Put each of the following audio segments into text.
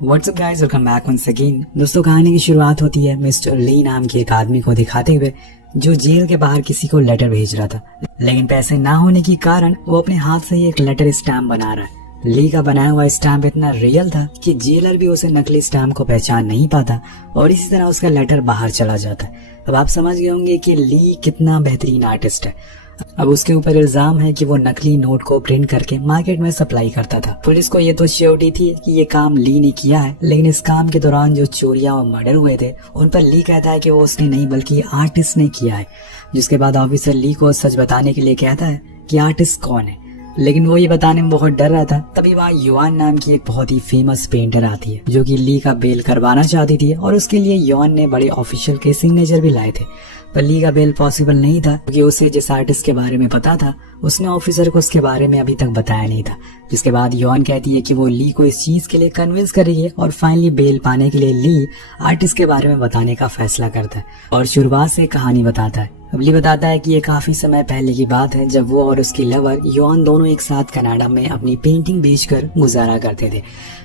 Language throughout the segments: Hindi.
WhatsApp guys, welcome back once again. दोस्तों, कहानी की शुरुआत होती है मिस्टर ली नाम के एक आदमी को दिखाते हुए जो जेल के बाहर किसी को लेटर भेज रहा था, लेकिन पैसे ना होने के कारण वो अपने हाथ से ही एक लेटर स्टैम्प बना रहा है। ली का बनाया हुआ स्टैम्प इतना रियल था कि जेलर भी उसे नकली स्टैम्प को पहचान नहीं पाता और इसी तरह उसका लेटर बाहर चला जाता है। अब आप समझ गए होंगे कि ली कितना बेहतरीन आर्टिस्ट है। अब उसके ऊपर इल्जाम है कि वो नकली नोट को प्रिंट करके मार्केट में सप्लाई करता था। पुलिस को ये तो श्योरिटी थी कि ये काम ली ने किया है, लेकिन इस काम के दौरान जो चोरियां और मर्डर हुए थे उन पर ली कहता है कि वो उसने नहीं बल्कि आर्टिस्ट ने किया है। जिसके बाद ऑफिसर ली को सच बताने के लिए कहता है कि आर्टिस्ट कौन है, लेकिन वो ये बताने में बहुत डर रहा था। तभी वहाँ युआन नाम की एक बहुत ही फेमस पेंटर आती है जो कि ली का बेल करवाना चाहती थी और उसके लिए युआन ने बड़े ऑफिशियल के सिग्नेचर भी लाए थे। पर ली का बेल पॉसिबल नहीं था क्योंकि उसे जिस आर्टिस्ट के बारे में पता था उसने ऑफिसर को उसके बारे में अभी तक बताया नहीं था। जिसके बाद युआन कहती है कि वो ली को इस चीज के लिए कन्विंस करेगी और फाइनली बेल पाने के लिए ली आर्टिस्ट के बारे में बताने का फैसला करता है और शुरुआत से कहानी बताता है। अब ली बताता है कि ये काफी समय पहले की बात है जब वो और उसकी लवर युआन दोनों एक साथ कनाडा में अपनी पेंटिंग बेचकर गुजारा करते थे।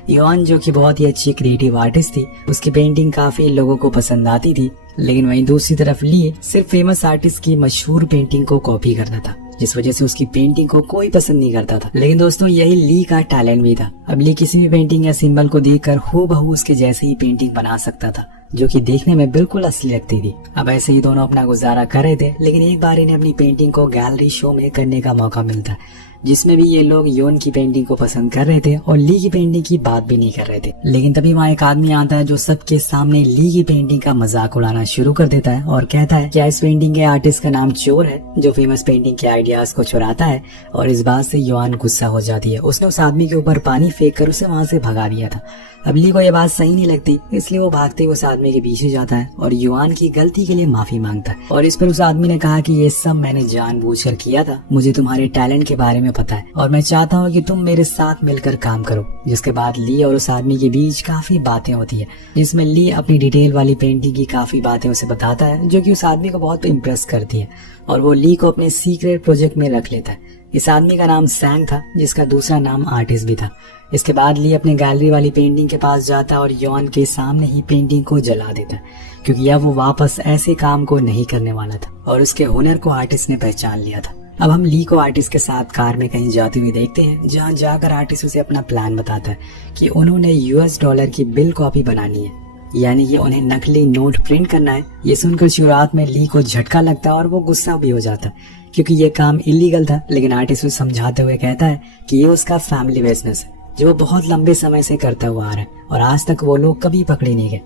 युआन जो कि बहुत ही अच्छी क्रिएटिव आर्टिस्ट थी, उसकी पेंटिंग काफी लोगों को पसंद आती थी, लेकिन वहीं दूसरी तरफ ली सिर्फ फेमस आर्टिस्ट की मशहूर पेंटिंग को कॉपी करता था, जिस वजह से उसकी पेंटिंग को कोई पसंद नहीं करता था। लेकिन दोस्तों, यही ली का टैलेंट भी था। अब ली किसी भी पेंटिंग या सिंबल को देखकर हूबहू उसके जैसे ही पेंटिंग बना सकता था जो कि देखने में बिल्कुल असली लगती थी। अब ऐसे ही दोनों अपना गुजारा कर रहे थे, लेकिन एक बार इन्हें अपनी पेंटिंग को गैलरी शो में करने का मौका मिलता है जिसमें भी ये लोग योन की पेंटिंग को पसंद कर रहे थे और ली की पेंटिंग की बात भी नहीं कर रहे थे। लेकिन तभी वहाँ एक आदमी आता है जो सबके सामने ली की पेंटिंग का मजाक उड़ाना शुरू कर देता है और कहता है क्या इस पेंटिंग के आर्टिस्ट का नाम चोर है जो फेमस पेंटिंग के आइडियाज को चुराता है। और इस बात से युआन गुस्सा हो जाती है। उसने उस आदमी के ऊपर पानी फेंक कर उसे वहाँ से भगा दिया था। अब ली को यह बात सही नहीं लगती, इसलिए वो भागते हुए उस आदमी के पीछे जाता है और युआन की गलती के लिए माफी मांगता है। और इस पर उस आदमी ने कहा कि ये सब मैंने जानबूझकर किया था, मुझे तुम्हारे टैलेंट के बारे में पता है और मैं चाहता हूँ कि तुम मेरे साथ मिलकर काम करो। जिसके बाद ली और उस आदमी के बीच काफी बातें होती है, जिसमें ली अपनी डिटेल वाली पेंटिंग की काफी बातें उसे बताता है जो कि उस आदमी को बहुत इम्प्रेस करती है और वो ली को अपने सीक्रेट प्रोजेक्ट में रख लेता है। इस आदमी का नाम सैंग था जिसका दूसरा नाम आर्टिस्ट भी था। इसके बाद ली अपने गैलरी वाली पेंटिंग के पास जाता है और युआन के सामने ही पेंटिंग को जला देता है क्योंकि अब वो वापस ऐसे काम को नहीं करने वाला था और उसके हुनर को आर्टिस्ट ने पहचान लिया था। अब हम ली को आर्टिस्ट के साथ कार में कहीं जाते हुए देखते हैं, जहाँ जाकर आर्टिस्ट उसे अपना प्लान बताता है कि उन्होंने $US की बिल कॉपी बनानी है, यानी कि उन्हें नकली नोट प्रिंट करना है। ये सुनकर शुरुआत में ली को झटका लगता है और वो गुस्सा भी हो जाता है क्योंकि ये काम इलीगल था, लेकिन आर्टिस्ट उसे समझाते हुए कहता है कि ये उसका फैमिली बिजनेस है जो वो बहुत लंबे समय से करता हुआ आ रहा है और आज तक वो लोग कभी पकड़े नहीं गए।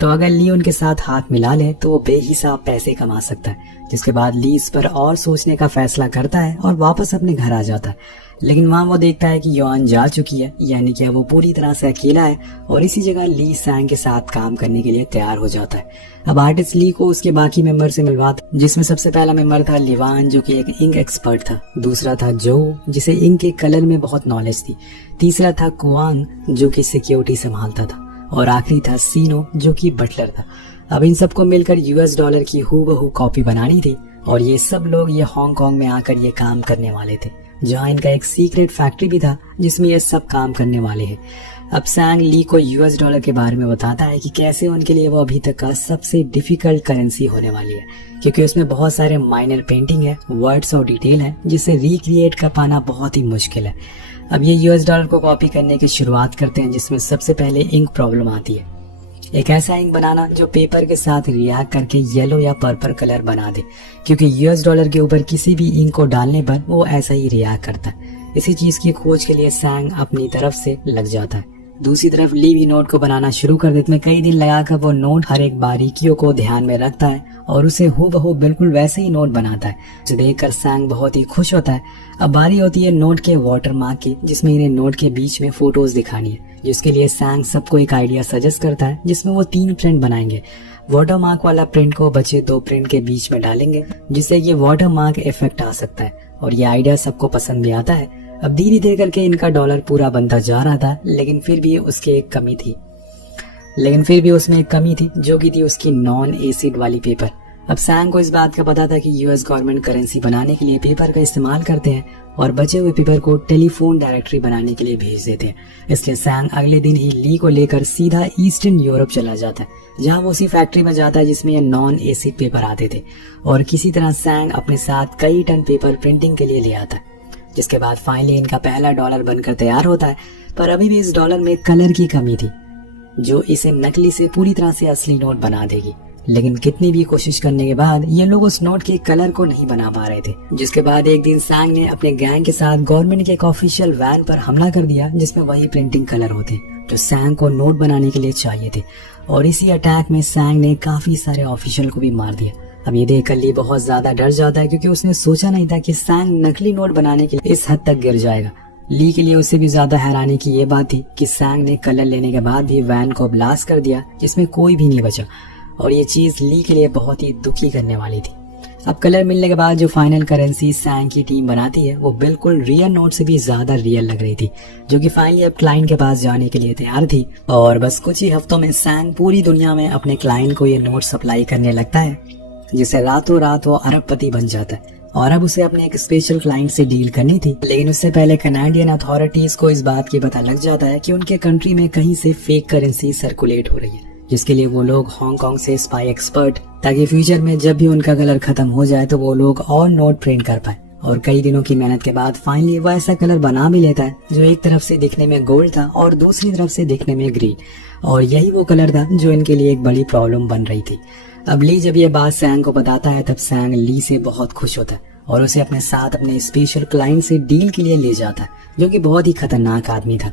तो अगर ली उनके साथ हाथ मिला ले तो वो बेहिसाब पैसे कमा सकता है। जिसके बाद ली इस पर और सोचने का फैसला करता है और वापस अपने घर आ जाता है, लेकिन वहाँ वो देखता है कि युआन जा चुकी है, यानी कि वो पूरी तरह से अकेला है और इसी जगह ली सैंग के साथ काम करने के लिए तैयार हो जाता है। अब आर्टिस्ट ली को उसके बाकी मेंबर से मिलवाता, जिसमें सबसे पहला मेंबर था लिवान जो कि एक इंक एक्सपर्ट था, दूसरा था जो जिसे इंक के कलर में बहुत नॉलेज थी, तीसरा था कुआंग जो कि सिक्योरिटी संभालता था और आखिरी था सीनो जो कि बटलर था। अब इन सबको मिलकर $US की हूबहू कॉपी बनानी थी और ये सब लोग ये हांगकांग में आकर ये काम करने वाले थे, जहाँ इनका एक सीक्रेट फैक्ट्री भी था जिसमें ये सब काम करने वाले हैं। अब सैंग ली को $US के बारे में बताता है कि कैसे उनके लिए वो अभी तक का सबसे डिफिकल्ट करेंसी होने वाली है क्योंकि उसमें बहुत सारे माइनर पेंटिंग है, वर्ड्स और डिटेल है जिसे रिक्रिएट कर पाना बहुत ही मुश्किल है। अब ये $US को कॉपी करने की शुरुआत करते हैं, जिसमें सबसे पहले इंक प्रॉब्लम आती है। एक ऐसा इंक बनाना जो पेपर के साथ रिएक्ट करके येलो या पर्पल कलर बना दे, क्योंकि $US के ऊपर किसी भी इंक को डालने पर वो ऐसा ही रिएक्ट करता है। इसी चीज की खोज के लिए सैंग अपनी तरफ से लग जाता है। दूसरी तरफ ली भी नोट को बनाना शुरू कर देते में कई दिन लगाकर वो नोट हर एक बारीकियों को ध्यान में रखता है और उसे हूबहू बिल्कुल वैसे ही नोट बनाता है, जो देखकर सैंग बहुत ही खुश होता है। अब बारी होती है नोट के वाटरमार्क की, जिसमें इन्हें नोट के बीच में फोटोज दिखानी है, जिसके लिए सैंग सबको एक आइडिया सजेस्ट करता है जिसमें वो 3 प्रिंट बनाएंगे। वाटरमार्क वाला प्रिंट को बचे 2 प्रिंट के बीच में डालेंगे जिससे ये वाटरमार्क इफेक्ट आ सकता है और ये आइडिया सबको पसंद भी आता है। अब धीरे धीरे करके इनका डॉलर पूरा बनता जा रहा था, लेकिन फिर भी उसमें एक कमी थी जो कि थी उसकी नॉन एसिड वाली पेपर। अब सैंग को इस बात का पता था कि यूएस गवर्नमेंट करेंसी बनाने के लिए पेपर का इस्तेमाल करते हैं और बचे हुए पेपर को टेलीफोन डायरेक्टरी बनाने के लिए भेज देते हैं। इसलिए सैंग अगले दिन ही ली को लेकर सीधा ईस्टर्न यूरोप चला जाता है, जहां वो उसी फैक्ट्री में जाता है जिसमें ये नॉन एसिड पेपर आते थे, और किसी तरह सैंग अपने साथ कई टन पेपर प्रिंटिंग के लिए ले आता है। जिसके बाद फाइनली इनका पहला डॉलर बनकर तैयार होता है, पर अभी भी इस डॉलर में कलर की कमी थी जो इसे नकली से पूरी तरह से असली नोट बना देगी। लेकिन कितनी भी कोशिश करने के बाद ये लोग उस नोट के कलर को नहीं बना पा रहे थे। जिसके बाद एक दिन सैंग ने अपने गैंग के साथ गवर्नमेंट के एक ऑफिशियल वैन पर हमला कर दिया जिसमें वही प्रिंटिंग कलर होते जो सैंग को नोट बनाने के लिए चाहिए थे, और इसी अटैक में सैंग ने काफी सारे ऑफिशियल को भी मार दिया। अब ये देखकर ली बहुत ज्यादा डर जाता है क्योंकि उसने सोचा नहीं था कि सैंग नकली नोट बनाने के लिए इस हद तक गिर जाएगा। ली के लिए उससे भी ज्यादा हैरानी की ये बात थी कि सैंग ने कलर लेने के बाद भी वैन को ब्लास्ट कर दिया जिसमें कोई भी नहीं बचा, और ये चीज ली के लिए बहुत ही दुखी करने वाली थी। अब कलर मिलने के बाद जो फाइनल करेंसी सैंग की टीम बनाती है वो बिल्कुल रियल नोट से भी ज्यादा रियल लग रही थी, जो कि फाइनली अब क्लाइंट के पास जाने के लिए तैयार थी। और बस कुछ ही हफ्तों में सैंग पूरी दुनिया में अपने क्लाइंट को ये नोट सप्लाई करने लगता है, जिससे रातों रात वो अरबपति बन जाता है। और अब उसे अपने एक स्पेशल क्लाइंट से डील करनी थी, लेकिन उससे पहले कनाडियन अथॉरिटीज को इस बात की पता लग जाता है कि उनके कंट्री में कहीं से फेक करेंसी सर्कुलेट हो रही है, जिसके लिए वो लोग हांगकांग से स्पाई एक्सपर्ट, ताकि फ्यूचर में जब भी उनका कलर खत्म हो जाए तो वो लोग और नोट प्रिंट कर पाए। और कई दिनों की मेहनत के बाद फाइनली वो ऐसा कलर बना भी लेता है जो एक तरफ से दिखने में गोल्ड था और दूसरी तरफ से दिखने में ग्रीन, और यही वो कलर था जो इनके लिए एक बड़ी प्रॉब्लम बन रही थी। अब ली जब ये बात सैंग को बताता है तब सैंग ली से बहुत खुश होता है और उसे अपने साथ अपने स्पेशल क्लाइंट से डील के लिए ले जाता है, जो कि बहुत ही खतरनाक आदमी था।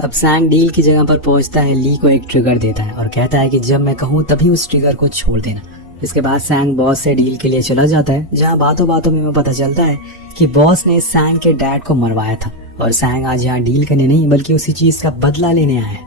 अब सैंग डील की जगह पर पहुंचता है, ली को एक ट्रिगर देता है और कहता है कि जब मैं कहूँ तभी उस ट्रिगर को छोड़ देना। इसके बाद सैंग बॉस से डील के लिए चला जाता है, जहाँ बातों बातों में पता चलता है कि बॉस ने सैंग के डैड को मरवाया था और सैंग आज यहाँ डील करने नहीं बल्कि उसी चीज का बदला लेने आया है।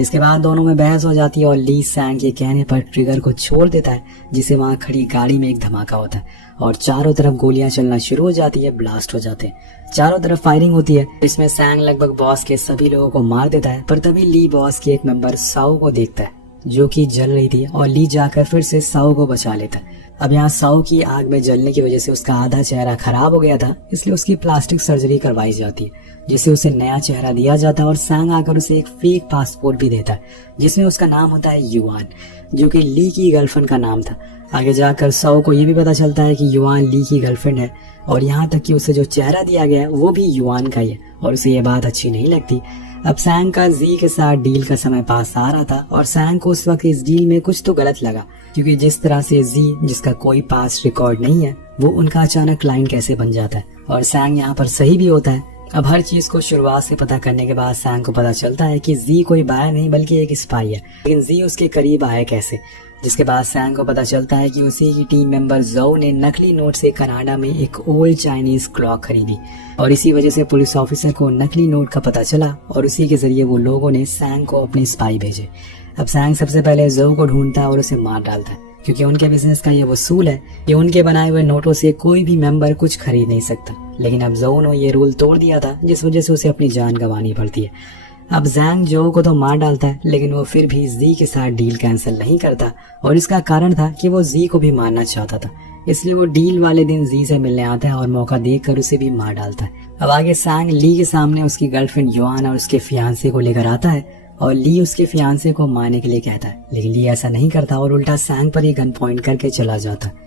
इसके बाद दोनों में बहस हो जाती है और ली सैंग के कहने पर ट्रिगर को छोड़ देता है, जिसे वहाँ खड़ी गाड़ी में एक धमाका होता है और चारों तरफ गोलियां चलना शुरू हो जाती है, ब्लास्ट हो जाते हैं, चारों तरफ फायरिंग होती है। इसमें सैंग लगभग बॉस के सभी लोगों को मार देता है, पर तभी ली बॉस के एक मेंबर साओ को देखता है जो कि जल रही थी, और ली जाकर फिर से साओ को बचा लेता है। अब यहाँ साओ की आग में जलने की वजह से उसका आधा चेहरा खराब हो गया था, इसलिए उसकी प्लास्टिक सर्जरी करवाई जाती है, जिससे उसे नया चेहरा दिया जाता है। और सैंग आकर उसे एक फेक पासपोर्ट भी देता है जिसमें उसका नाम होता है युआन, जो कि ली की गर्लफ्रेंड का नाम था। आगे जाकर साओ को ये भी पता चलता है कि युआन ली की गर्लफ्रेंड है, और यहाँ तक कि उसे जो चेहरा दिया गया है वो भी युआन का ही है, और उसे ये बात अच्छी नहीं लगती। अब सैंग का जी के साथ डील का समय पास आ रहा था और सैंग को उस वक्त इस डील में कुछ तो गलत लगा, क्योंकि जिस तरह से जी, जिसका कोई पास रिकॉर्ड नहीं है, वो उनका अचानक क्लाइंट कैसे बन जाता है, और सैंग यहाँ पर सही भी होता है। अब हर चीज को शुरुआत से पता करने के बाद सैंग को पता चलता है कि जी कोई बायर नहीं बल्कि एक स्पाई है, लेकिन जी उसके करीब आया कैसे। जिसके बाद सैंग को पता चलता है कि उसी की टीम मेंबर जोउ ने नकली नोट से कनाडा में एक ओल्ड चाइनीज क्लॉक खरीदी, और इसी वजह से पुलिस ऑफिसर को नकली नोट का पता चला और उसी के जरिए वो लोगों ने सैंग को अपने स्पाई भेजे। अब सैंग सबसे पहले जोउ को ढूंढता है और उसे मार डालता है, क्योंकि उनके बिजनेस का ये वसूल है कि उनके बनाए हुए नोटों से कोई भी मेंबर कुछ खरीद नहीं सकता। लेकिन अब जोउ ने ये रूल तोड़ दिया था, जिस वजह से उसे अपनी जान गंवानी पड़ती है। अब जैंग जो को तो मार डालता है, लेकिन वो फिर भी जी के साथ डील कैंसिल नहीं करता, और इसका कारण था कि वो जी को भी मारना चाहता था। इसलिए वो डील वाले दिन जी से मिलने आता है और मौका देखकर उसे भी मार डालता है। अब आगे सैंग ली के सामने उसकी गर्लफ्रेंड युआन और उसके फियांसे को लेकर आता है, और ली उसके फियांसे को मारने के लिए कहता है, लेकिन ली ऐसा नहीं करता और उल्टा सैंग पर ही गन पॉइंट करके चला जाता है,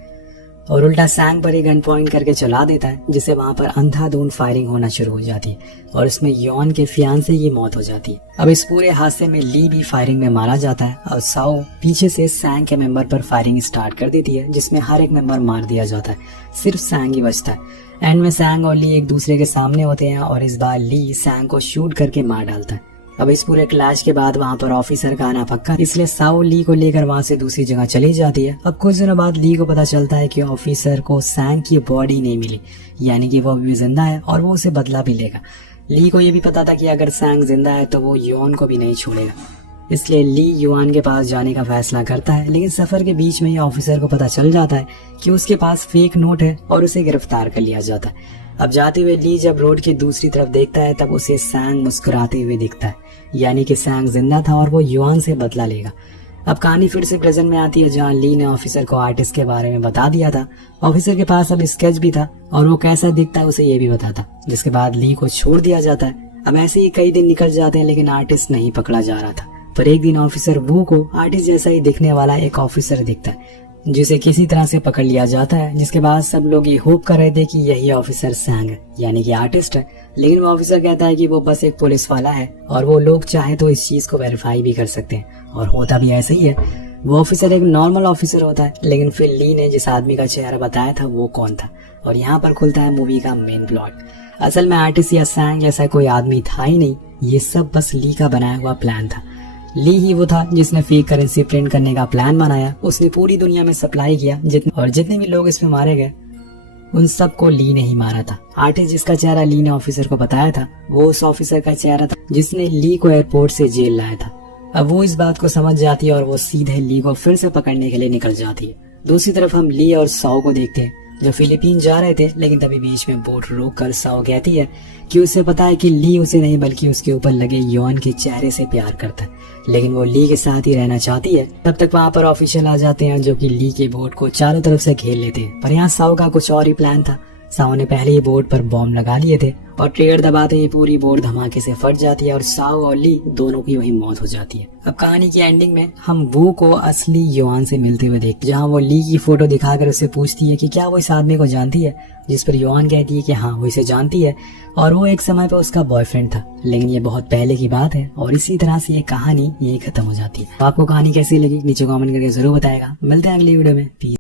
चला देता है, जिससे वहां पर अंधाधुंध फायरिंग होना शुरू हो जाती है और इसमें युआन के फियांसे की मौत हो जाती है। अब इस पूरे हादसे में ली भी फायरिंग में मारा जाता है और साओ पीछे से सैंग के मेंबर पर फायरिंग स्टार्ट कर देती है, जिसमें हर एक मेंबर मार दिया जाता है, सिर्फ सैंग ही बचता है। एंड में सैंग और ली एक दूसरे के सामने होते हैं और इस बार ली सैंग को शूट करके मार डालता है। अब इस पूरे क्लैश के बाद वहाँ पर ऑफिसर का आना पक्का, इसलिए साओ ली को लेकर वहाँ से दूसरी जगह चली जाती है। अब कुछ दिनों बाद ली को पता चलता है कि ऑफिसर को सैंग की बॉडी नहीं मिली, यानी कि वो अभी जिंदा है और वो उसे बदला भी लेगा। ली को ये भी पता था कि अगर सैंग जिंदा है तो वो युआन को भी नहीं छोड़ेगा, इसलिए ली युआन के पास जाने का फैसला करता है। लेकिन सफर के बीच में ही ऑफिसर को पता चल जाता है कि उसके पास फेक नोट है और उसे गिरफ्तार कर लिया जाता है। अब जाते हुए ली जब रोड की दूसरी तरफ देखता है तब उसे सैंग मुस्कुराते हुए दिखता है, यानी कि सैंग जिंदा था और वो युआन से बदला लेगा। अब कहानी फिर से प्रेजेंट में आती है, जहाँ ली ने ऑफिसर को आर्टिस्ट के बारे में बता दिया था। ऑफिसर के पास अब स्केच भी था और वो कैसा दिखता है उसे ये भी बताता, जिसके बाद ली को छोड़ दिया जाता है। अब ऐसे ही कई दिन निकल जाते हैं, लेकिन आर्टिस्ट नहीं पकड़ा जा रहा था। पर एक दिन ऑफिसर वू को आर्टिस्ट जैसा ही दिखने वाला एक ऑफिसर दिखता है, जिसे किसी तरह से पकड़ लिया जाता है। जिसके बाद सब लोग ये होप कर रहे थे कि यही ऑफिसर सैंग है, यानी कि आर्टिस्ट है। लेकिन वो ऑफिसर कहता है कि वो बस एक पुलिस वाला है और वो लोग चाहे तो इस चीज को वेरीफाई भी कर सकते हैं, और होता भी ऐसे ही है। वो ऑफिसर एक नॉर्मल ऑफिसर होता है, लेकिन फिर ली ने जिस आदमी का चेहरा बताया था वो कौन था, और यहाँ पर खुलता है मूवी का मेन प्लॉट। असल में आर्टिस्ट या सैंग ऐसा कोई आदमी था ही नहीं, ये सब बस ली का बनाया हुआ प्लान था। ली ही वो था जिसने फेक करेंसी प्रिंट करने का प्लान बनाया। उसने पूरी दुनिया में सप्लाई किया, जितने भी लोग इसमें मारे गए उन सबको ली ने ही मारा था। आर्टिस्ट जिसका चेहरा ली ने ऑफिसर को बताया था, वो उस ऑफिसर का चेहरा था जिसने ली को एयरपोर्ट से जेल लाया था। अब वो इस बात को समझ जाती है और वो सीधे ली को फिर से पकड़ने के लिए निकल जाती है। दूसरी तरफ हम ली और साओ को देखते हैं, जो फिलीपीन जा रहे थे, लेकिन तभी बीच में बोट रोक कर साओ कहती है कि उसे पता है कि ली उसे नहीं बल्कि उसके ऊपर लगे योन के चेहरे से प्यार करता है, लेकिन वो ली के साथ ही रहना चाहती है। तब तक वहाँ पर ऑफिशियल आ जाते हैं, जो कि ली के बोट को चारों तरफ से घेर लेते हैं। पर यहाँ साओ का कुछ और ही प्लान था। साओ ने पहले ही बोट पर बॉम्ब लगा लिए थे और ट्रिगर दबाते ही पूरी बोट धमाके से फट जाती है और साओ और ली दोनों की वही मौत हो जाती है। अब कहानी की एंडिंग में हम वू को असली योहान से मिलते हुए देखते, जहाँ वो ली की फोटो दिखाकर उसे पूछती है कि क्या वो इस आदमी को जानती है, जिस पर योहान कहती है कि हाँ वो इसे जानती है और वो एक समय पर उसका बॉयफ्रेंड था। लेकिन ये बहुत पहले की बात है और इसी तरह से ये कहानी यही खत्म हो जाती है। तो आपको कहानी कैसी लगी नीचे कमेंट करके जरूर बताएगा। मिलते हैं अगली वीडियो में।